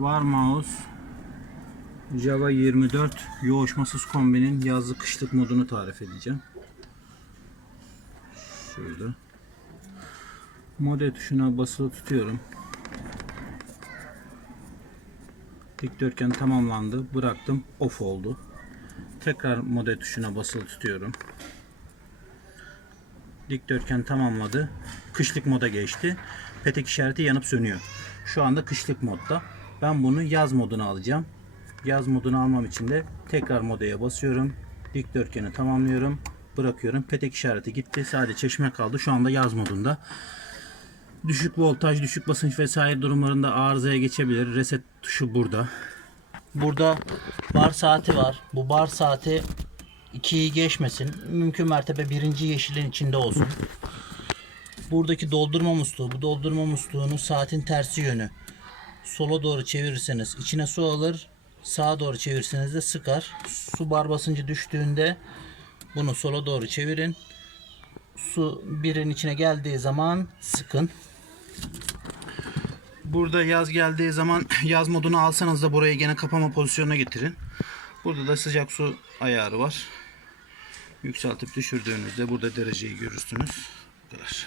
Var mouse Java 24 yoğuşmasız kombinin yazlı kışlık modunu tarif edeceğim. Şöyle. Mode tuşuna basılı tutuyorum. Dikdörtgen tamamlandı. Bıraktım. Off oldu. Tekrar mode tuşuna basılı tutuyorum. Dikdörtgen tamamladı. Kışlık moda geçti. Petek işareti yanıp sönüyor. Şu anda kışlık modda. Ben bunu yaz moduna alacağım. Yaz modunu almam için de tekrar modaya basıyorum. Dikdörtgeni tamamlıyorum. Bırakıyorum. Petek işareti gitti. Sadece çeşme kaldı. Şu anda yaz modunda. Düşük voltaj, düşük basınç vesaire durumlarında arızaya geçebilir. Reset tuşu burada. Burada bar saati var. Bu bar saati 2'yi geçmesin. Mümkün mertebe birinci yeşilin içinde olsun. Buradaki doldurma musluğu. Bu doldurma musluğunun saatin tersi yönü. Sola doğru çevirirseniz içine su alır. Sağa doğru çevirirseniz de sıkar. Su bar basıncı düştüğünde bunu sola doğru çevirin. Su birin içine geldiği zaman sıkın. Burada yaz geldiği zaman yaz modunu alsanız da burayı gene kapama pozisyonuna getirin. Burada da sıcak su ayarı var. Yükseltip düşürdüğünüzde burada dereceyi görürsünüz. Bu kadar.